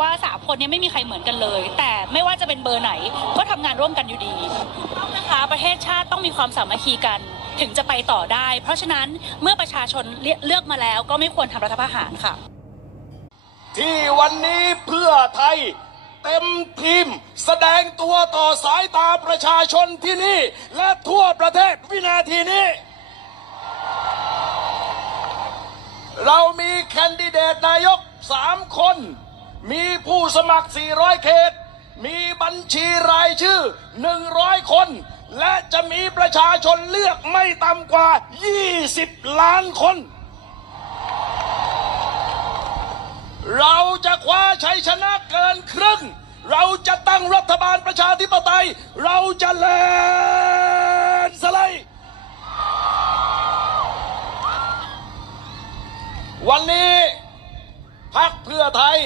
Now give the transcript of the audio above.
ว่าสามคนนี้ไม่มีใครเหมือนกันเลย แต่ไม่ว่าจะเป็นเบอร์ไหนก็ทำงานร่วมกันอยู่ดีนะคะประเทศชาติต้องมีความสามัคคีกันถึงจะไปต่อได้ เพราะฉะนั้นเมื่อประชาชนเลือกเลือกมาแล้วก็ไม่ควรทำรัฐประหารค่ะ ที่วันนี้เพื่อไทยเต็มทีม แสดงตัวต่อสายตาประชาชนที่นี่ และทั่วประเทศวินาทีนี้ เรามีแคนดิเดตนายกสามคน มีผู้สมัคร 400 เขต มีบัญชีรายชื่อ 100 คน และจะมีประชาชนเลือกไม่ต่ำกว่า 20 ล้านคน เราจะคว้าชัยชนะเกินครึ่ง เราจะตั้งรัฐบาลประชาธิปไตย เราจะแลนสไลด์วันนี้พักเพื่อไทย